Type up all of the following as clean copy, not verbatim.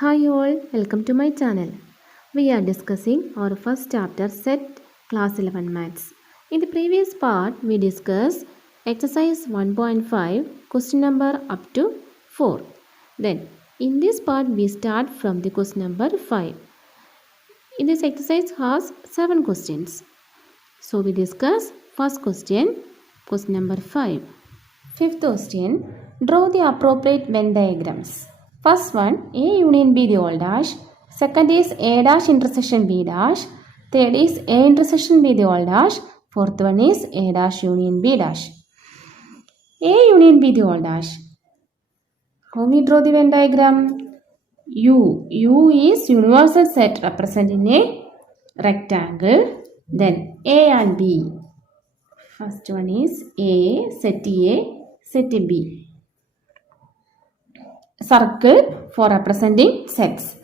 Hi all, welcome to my channel. We are discussing our first chapter set class 11 maths. In the previous part we discussed exercise 1.5 question number up to 4. Then in this part we start from the question number 5. In this exercise has 7 questions. So we discuss first question, question number 5. Fifth question, draw the appropriate Venn diagrams. First one, A union B the all dash. Second is A dash intersection B dash. Third is A intersection B the all dash. Fourth one is A dash union B dash. A union B the all dash. How we draw the Venn diagram? U is universal set representing a rectangle. Then A and B. First one is A, set B. Circle for representing sets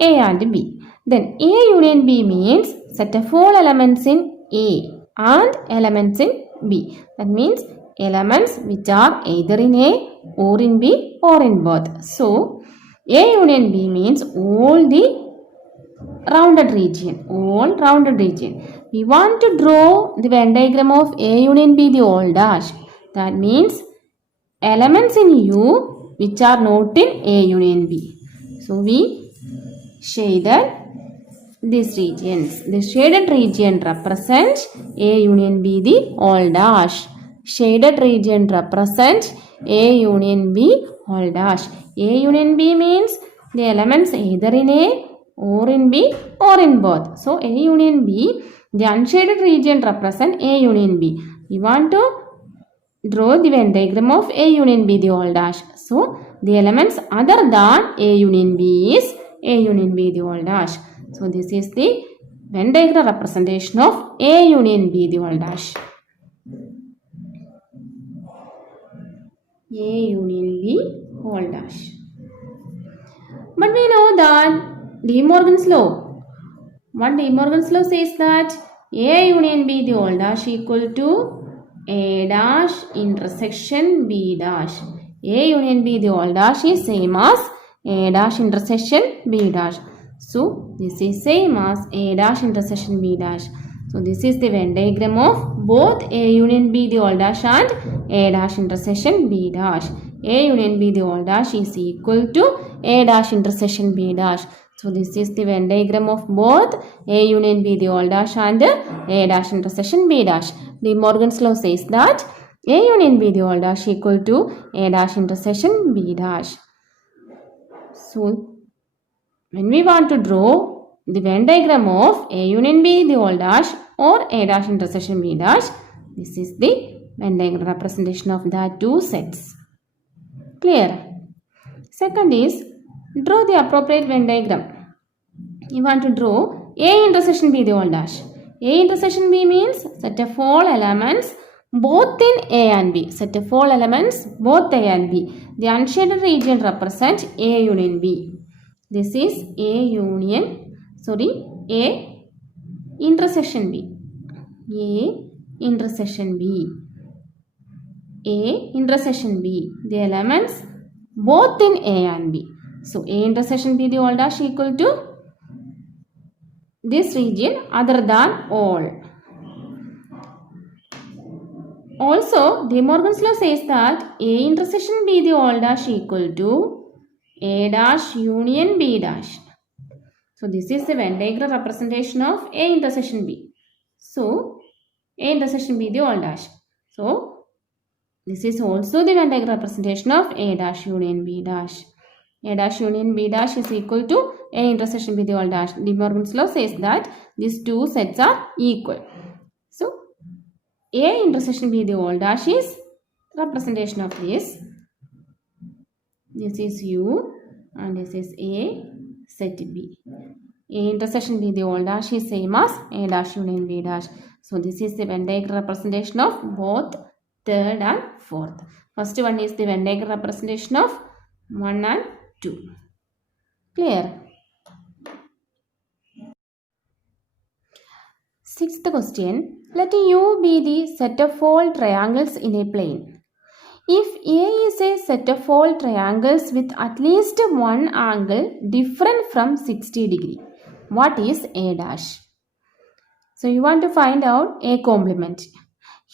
A and B. Then A union B means set of all elements in A and elements in B. That means elements which are either in A or in B or in both. So A union B means all the rounded region. We want to draw the Venn diagram of A union B the all dash. That means elements in U which are not in A union B. So we shaded these regions. The shaded region represents A union B the all dash. Shaded region represents A union B all dash. A union B means the elements either in A or in B or in both. So A union B, the unshaded region represents A union B. We want to draw the Venn diagram of A union B the all dash. So the elements other than A union B is A union B the all dash. So this is the Venn diagram representation of A union B the all dash. A union B all dash. But we know that De Morgan's law. What De Morgan's law says that A union B the all dash equal to A dash intersection B dash. A union B the all dash is same as A dash intersection B dash. So this is same as A dash intersection B dash. So this is the Venn diagram of both A union B the all dash and A dash intersection B dash. A union B the all dash is equal to A dash intersection B dash. So this is the Venn diagram of both A union B the all dash and A dash intersection B dash. De Morgan's law says that A union B the all dash equal to A dash intersection B dash. So when we want to draw the Venn diagram of A union B the all dash or A dash intersection B dash, this is the Venn diagram representation of the two sets. Clear? Second is draw the appropriate Venn diagram. You want to draw A intersection B the all dash. A intersection B means set of all elements both in A and B. Set of all elements both A and B. The unshaded region represents A union B. This is A intersection B. A intersection B. A intersection B. The elements both in A and B. So A intersection B the all dash equal to this region other than all. Also, De Morgan's law says that A intersection B the all dash equal to A dash union B dash. So this is the Venn diagram representation of A intersection B. So A intersection B the all dash. So this is also the Venn diagram representation of A dash union B dash. A dash union B dash is equal to A intersection B the all dash. De Morgan's law says that these two sets are equal. So A intersection B the all dash is representation of this. This is U and this is A set B. A intersection B the all dash is same as A dash union B dash. So this is the Venn diagram representation of both third and fourth. First one is the Venn diagram representation of 1 and 2. Clear? Sixth question. Let U be the set of all triangles in a plane. If A is a set of all triangles with at least one angle different from 60 degree, what is A dash? So you want to find out A complement.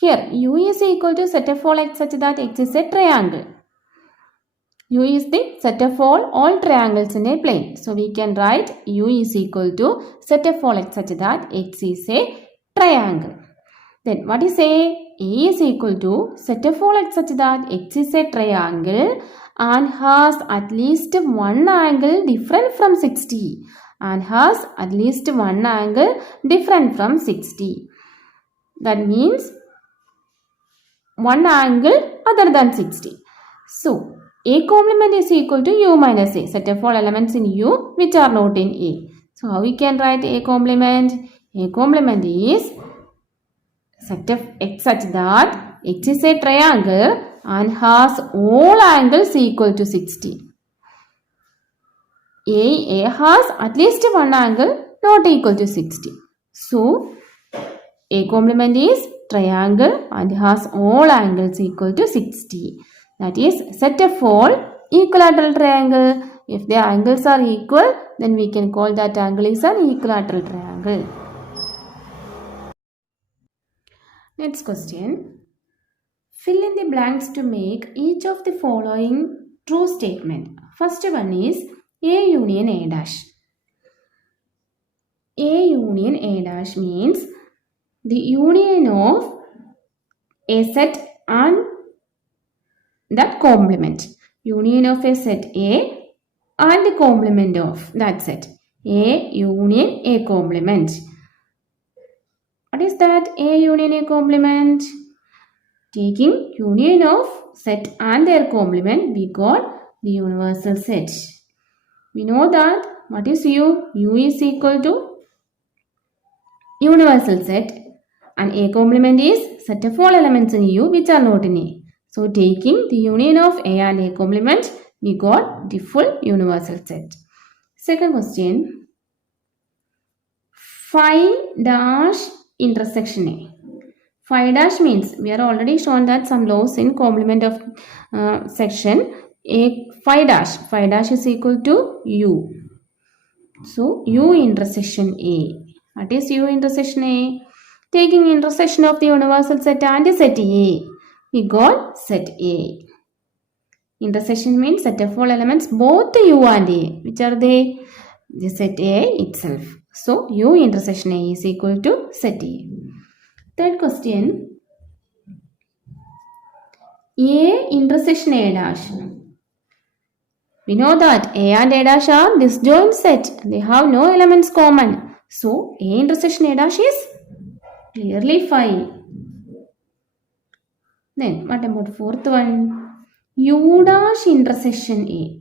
Here U is equal to set of all x such that x is a triangle. U is the set of all triangles in a plane. So we can write U is equal to set of all x such that x is a triangle. Then what is A? A is equal to set of all x such that x is a triangle and has at least one angle different from 60. And has at least one angle different from 60. That means one angle other than 60. So A complement is equal to U minus A. Set of all elements in U which are not in A. So how we can write A complement? A complement is set of x such that x is a triangle and has all angles equal to 60. A has at least one angle not equal to 60. So A complement is triangle and has all angles equal to 60. That is set of all equilateral triangle. If the angles are equal, then we can call that angle is an equilateral triangle. Next question. Fill in the blanks to make each of the following true statement. First one is A union A dash. A union A dash means the union of a set and that complement. Union of a set A and the complement of that set. A union A complement. What is that A union A complement? Taking union of set and their complement, we got the universal set. We know that what is U? U is equal to universal set and A complement is set of all elements in U which are not in A. So taking the union of A and A complement, we got the full universal set. Second question. Phi dash intersection A. Phi dash means we are already shown that some laws in complement of section A. Phi dash is equal to U. So U intersection A. What is U intersection A? Taking intersection of the universal set and set A, we got set A. Intersection means set of all elements both U and A. Which are they? The set A itself. So U intersection A is equal to set A. Third question. A intersection A dash. We know that A and A dash are disjoint set. They have no elements common. So A intersection A dash is clearly phi. Then what about fourth one? U dash intersection A.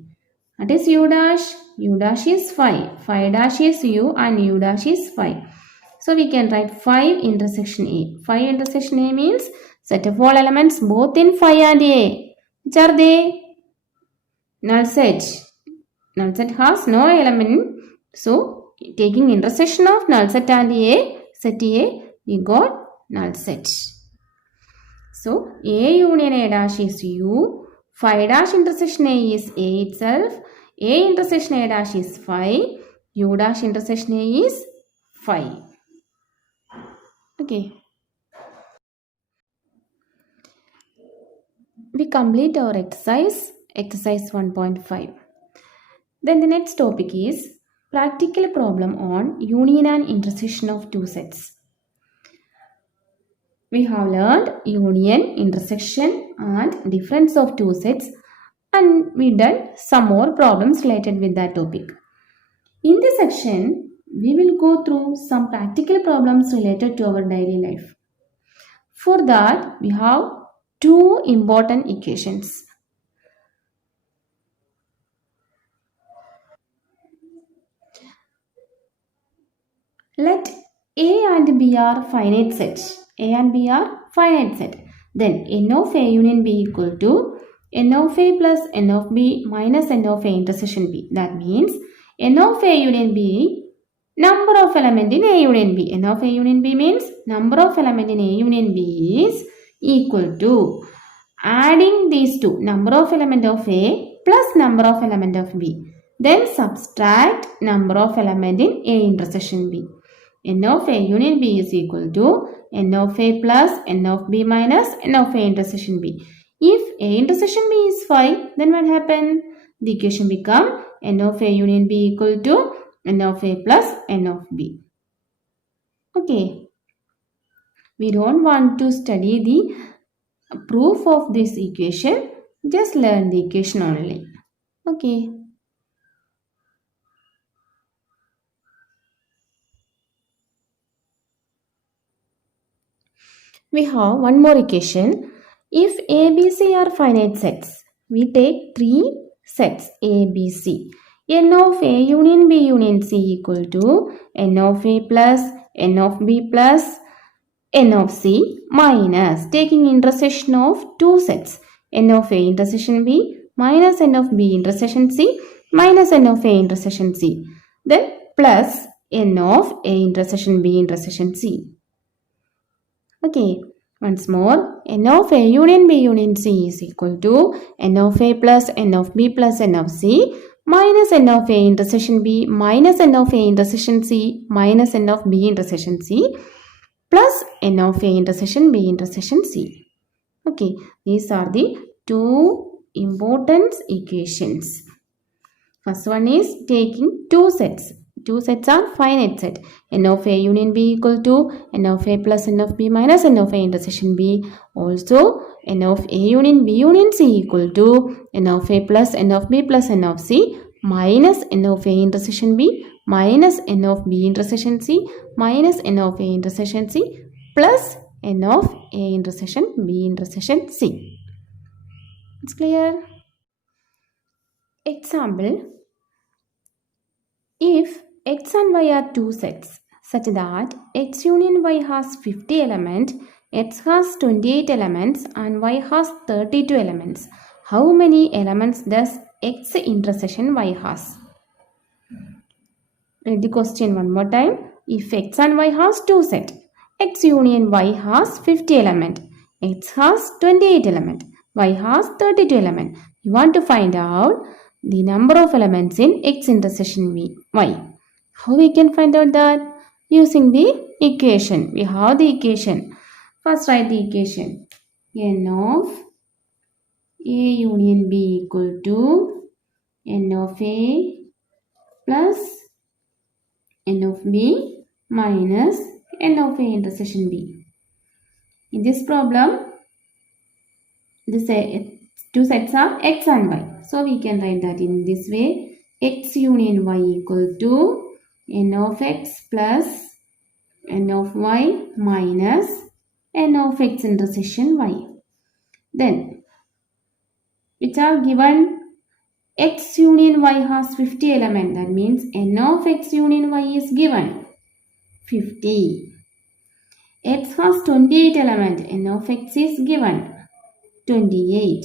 What is U dash? U dash is phi. Phi dash is U and U dash is phi. So we can write phi intersection A. Phi intersection A means set of all elements both in phi and A. Which are they? Null set. Null set has no element. So taking intersection of null set and A, set A, we got null set. So A union A dash is U. Phi dash intersection A is A itself. A intersection A dash is phi. U dash intersection A is phi. Okay. We complete our exercise 1.5. Then the next topic is practical problem on union and intersection of two sets. We have learned union, intersection and difference of two sets, and we done some more problems related with that topic. In this section, we will go through some practical problems related to our daily life. For that, we have two important equations. Let A and B are finite sets. A and B are finite set. Then n of A union B equal to n of A plus n of B minus n of A intersection B. That means n of A union B, number of element in A union B. N of A union B means number of element in A union B is equal to, adding these two, number of element of A plus number of element of B. Then subtract number of element in A intersection B. N of A union B is equal to N of A plus N of B minus N of A intersection B. If A intersection B is 5, then what happen? The equation become N of A union B equal to N of A plus N of B. Okay. We don't want to study the proof of this equation. Just learn the equation only. Okay. We have one more equation. If A, B, C are finite sets, we take three sets A, B, C. N of A union B union C equal to N of A plus N of B plus N of C minus taking intersection of two sets N of A intersection B minus N of B intersection C minus N of A intersection C, then plus N of A intersection B intersection C. Okay, once more, N of A union B union C is equal to N of A plus N of B plus N of C minus N of A intersection B minus N of A intersection C minus N of B intersection C plus N of A intersection B intersection C. Okay, these are the two important equations. First one is taking two sets. Two sets are finite set. N of A union B equal to N of A plus N of B minus N of A intersection B. Also, N of A union B union C equal to N of A plus N of B plus N of C minus N of A intersection B minus N of B intersection C minus N of A intersection C plus N of A intersection B intersection C. It's clear? Example, if X and Y are two sets such that X union Y has 50 elements, X has 28 elements and Y has 32 elements. How many elements does X intersection Y has? Read the question one more time. If X and Y has two sets, X union Y has 50 elements, X has 28 elements, Y has 32 elements. You want to find out the number of elements in X intersection Y. How we can find out that? Using the equation. We have the equation. First write the equation. N of A union B equal to N of A plus N of B minus N of A intersection B. In this problem, two sets are X and Y. So we can write that in this way. X union Y equal to N of X plus N of Y minus N of X intersection Y. Then, which are given, X union Y has 50 elements. That means N of X union Y is given 50. X has 28 elements. N of X is given 28.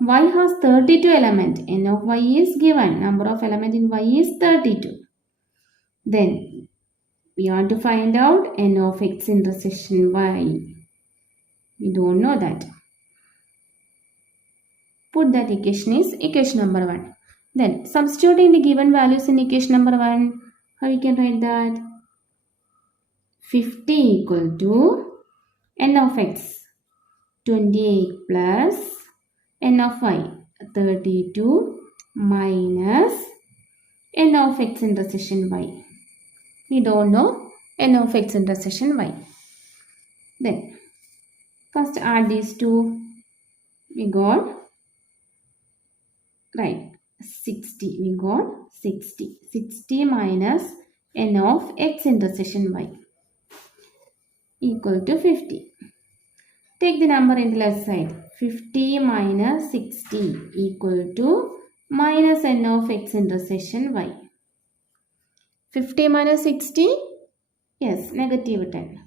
Y has 32 elements. N of Y is given. Number of elements in Y is 32. Then we want to find out N of X intersection Y. We don't know that. Put that equation is equation number 1. Then substituting the given values in equation number 1. How we can write that? 50 equal to N of X 28 plus N of Y 32 minus N of X intersection Y. We don't know N of X intersection Y. Then first add these two. We got, right, 60. We got 60. 60 minus N of X intersection Y equal to 50. Take the number in the left side. 50 minus 60 equal to minus N of X intersection Y. 50 minus 60? Yes, negative 10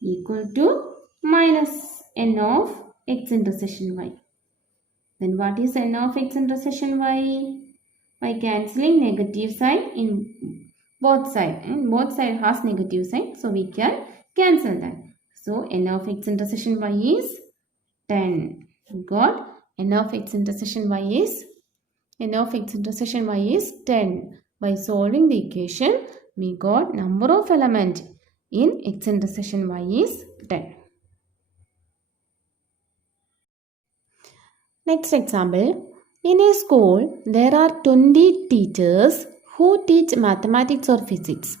equal to minus N of X intersection Y. Then what is N of X intersection Y? By cancelling negative sign in both sides. And both sides has negative sign. So we can cancel that. So N of X intersection Y is 10. We got n of x intersection y is 10. By solving the equation, we got number of element in x intersection y is 10. Next example. In a school, there are 20 teachers who teach mathematics or physics.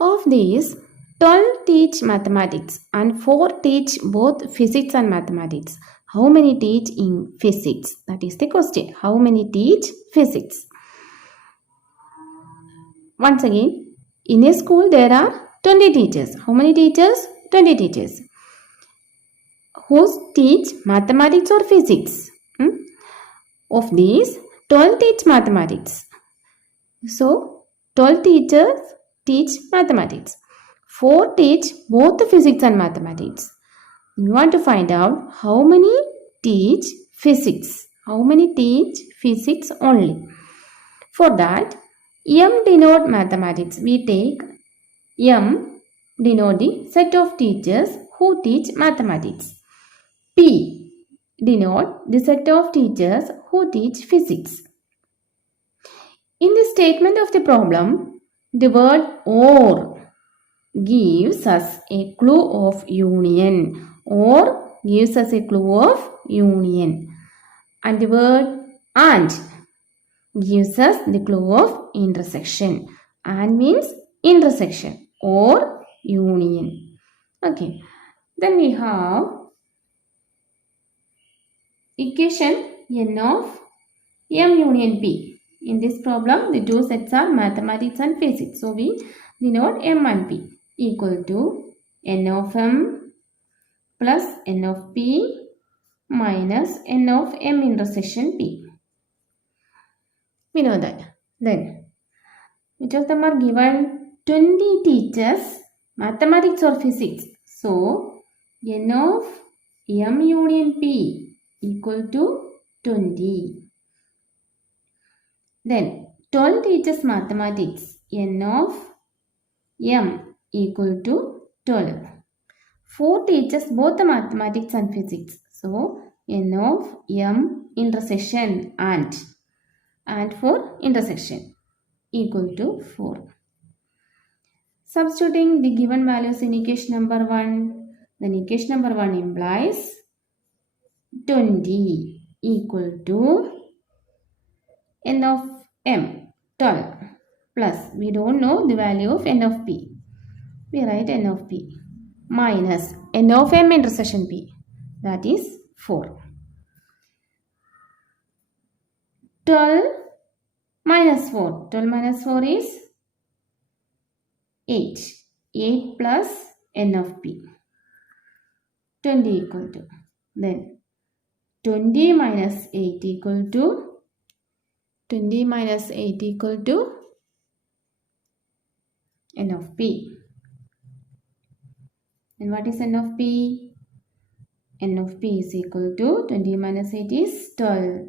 Of these, 12 teach mathematics and 4 teach both physics and mathematics. How many teach in physics? That is the question. How many teach physics? Once again, in a school there are 20 teachers. How many teachers? 20 teachers. Who teach mathematics or physics? Of these, 12 teach mathematics. So, 12 teachers teach mathematics. 4 teach both physics and mathematics. We want to find out how many teach physics. How many teach physics only. For that, M denote mathematics. We take M denote the set of teachers who teach mathematics. P denote the set of teachers who teach physics. In the statement of the problem, the word or gives us a clue of union. Or gives us a clue of union. And the word and gives us the clue of intersection. And means intersection or union. Okay. Then we have equation n of m union p. In this problem, the two sets are mathematics and physics. So, we denote m and p equal to n of m plus n of p minus n of m intersection p. We know that. Then, which of them are given? 20 teachers, mathematics or physics. So, n of m union p equal to 20. Then 12 teaches mathematics. N of m equal to 12. 4 teaches both the mathematics and physics. So n of m intersection and for intersection equal to 4. Substituting the given values in equation number 1, then equation number 1 implies 20 equal to n of m 12 plus we don't know the value of n of p. We write n of p minus n of m intersection p, that is 4. 12 minus 4. 12 minus 4 is 8. 8 plus n of p. 20 equal to. Then 20 minus 8 equal to 20 minus 8 equal to n of p. And what is n of p? N of p is equal to 20 minus 8 is 12.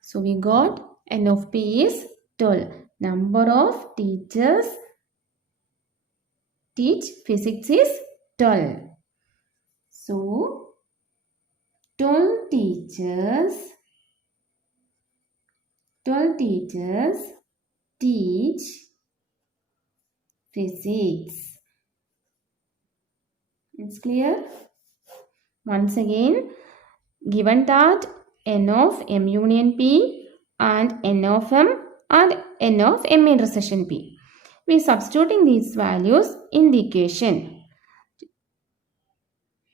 So we got n of p is 12. Number of teachers teach physics is 12. So 12 teachers teach physics. It's clear? Once again, given that n of m union p and n of m and n of m intersection p. We are substituting these values in the equation.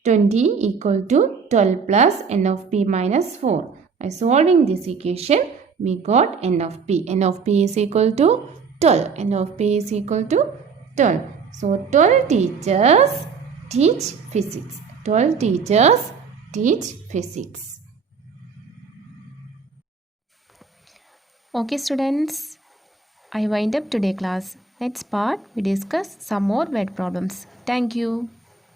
20 equal to 12 plus n of p minus 4. By solving this equation, we got n of p. N of p is equal to 12. N of p is equal to 12. So, 12 teachers teach physics. 12 teachers teach physics. Okay students, I wind up today's class. Next part, we discuss some more word problems. Thank you.